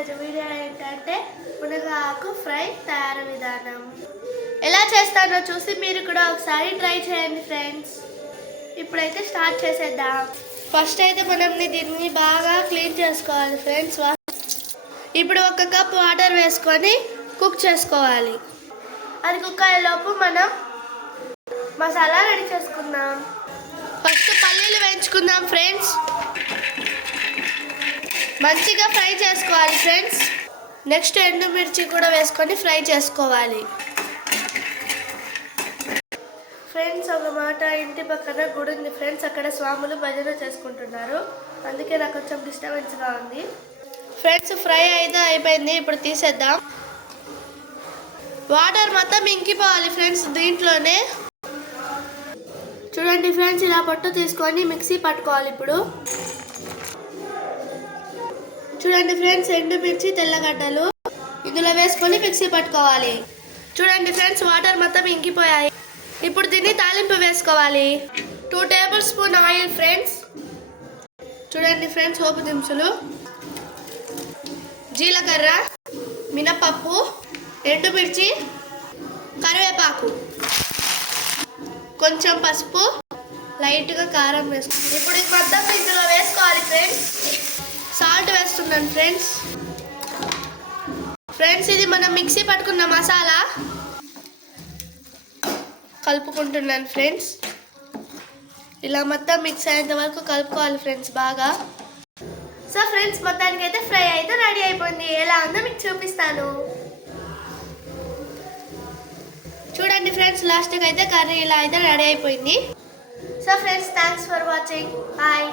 ఈరోజు వీడియో ఏంటంటే మునగాకు ఫ్రై తయారు విధానం. ఎలా చేస్తానో చూసి మీరు కూడా ఒకసారి ట్రై చేయండి ఫ్రెండ్స్. ఇప్పుడైతే స్టార్ట్ చేసేద్దాం. ఫస్ట్ అయితే మనం దీన్ని బాగా క్లీన్ చేసుకోవాలి ఫ్రెండ్స్. ఇప్పుడు 1 కప్ వాటర్ వేసుకొని కుక్ చేసుకోవాలి. అది కుక్ అయ్యేలోపు మనం మసాలా రెడీ చేసుకుందాం. ఫస్ట్ పల్లీలు వేయించుకుందాం ఫ్రెండ్స్. మంచిగా ఫ్రై చేసుకోవాలి ఫ్రెండ్స్. నెక్స్ట్ ఎండుమిర్చి కూడా వేసుకొని ఫ్రై చేసుకోవాలి ఫ్రెండ్స్. ఒక మాట, ఇంటి పక్కన గుడి ఉంది ఫ్రెండ్స్. అక్కడ స్వాములు భజన చేసుకుంటున్నారు, అందుకే నాకు కొంచెం డిస్టర్బెన్స్గా ఉంది ఫ్రెండ్స్. ఫ్రై అయితే అయిపోయింది, ఇప్పుడు తీసేద్దాం. వాటర్ మొత్తం ఇంకిపోవాలి ఫ్రెండ్స్ దీంట్లోనే. చూడండి ఫ్రెండ్స్, ఇలా పొట్టు తీసుకొని మిక్సీ పట్టుకోవాలి. ఇప్పుడు చూడండి ఫ్రెండ్స్, ఎండుమిర్చి తెల్లగడ్డలు ఇందులో వేసుకొని మిక్సీ పట్టుకోవాలి. చూడండి ఫ్రెండ్స్, వాటర్ మొత్తం ఇంకిపోయాయి. ఇప్పుడు దీన్ని తాలింపు వేసుకోవాలి. 2 టేబుల్ స్పూన్ ఆయిల్ ఫ్రెండ్స్. చూడండి ఫ్రెండ్స్, పోపు దినుసులు, జీలకర్ర, మినపప్పు, ఎండుమిర్చి, కరివేపాకు, కొంచెం పసుపు, లైట్గా కారం వేసుకోవాలి. ఇప్పుడు ఇది మొత్తం ఇందులో వేసుకోవాలి ఫ్రెండ్స్. సాల్ట్ వేస్తున్నాను ఫ్రెండ్స్. ఇది మనం మిక్సీ పట్టుకున్న మసాలా కలుపుకుంటున్నాను ఫ్రెండ్స్. ఇలా మొత్తం మిక్స్ అయ్యేంత వరకు కలుపుకోవాలి ఫ్రెండ్స్ బాగా. సో ఫ్రెండ్స్, మొత్తానికి అయితే ఫ్రై అయితే రెడీ అయిపోయింది. ఎలా ఉందో మీకు చూపిస్తాను. చూడండి ఫ్రెండ్స్, లాస్ట్కి అయితే కర్రీ ఇలా అయితే రెడీ అయిపోయింది. So friends, thanks for watching. Bye.